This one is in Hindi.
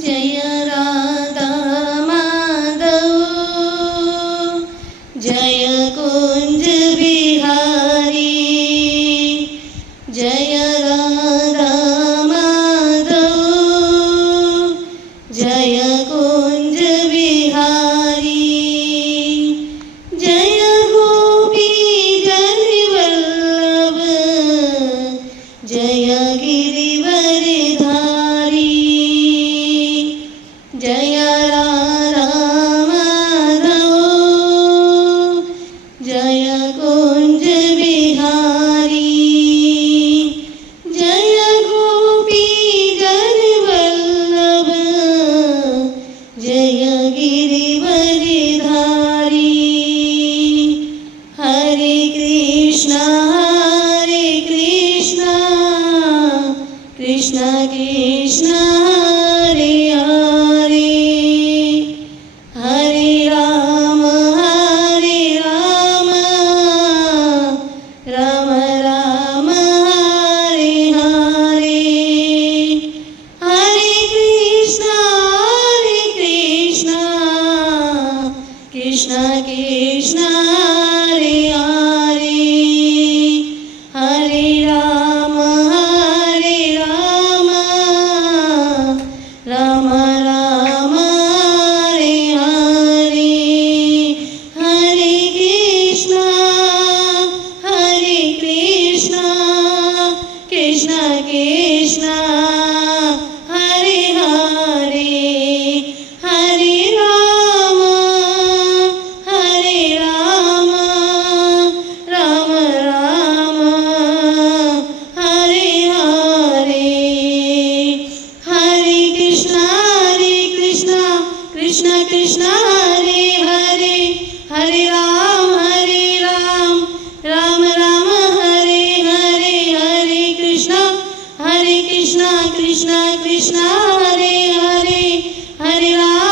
जय राधा माधव जय कुंज बिहारी जय राधा माधव जय कुंज बिहारी जय गोपी जन वल्लभ जय गिरिवरधारी जय राधा माधव जय कुंज बिहारी जय गोपी जन वल्लभ जय गिरिवरधारी हरे कृष्णा कृष्ण कृष्ण हरे हरे हरे राम राम राम हरे हरे हरे कृष्ण कृष्ण कृष्ण हरे हरे हरे राम राम राम हरे हरे हरे कृष्ण कृष्ण कृष्ण हरे हरे हरे राम राम राम हरे हरे हरे कृष्ण कृष्ण कृष्ण हरे हरे हरे राम राम राम हरे हरे हरे कृष्ण कृष्ण कृष्ण हरे हरे हरे राम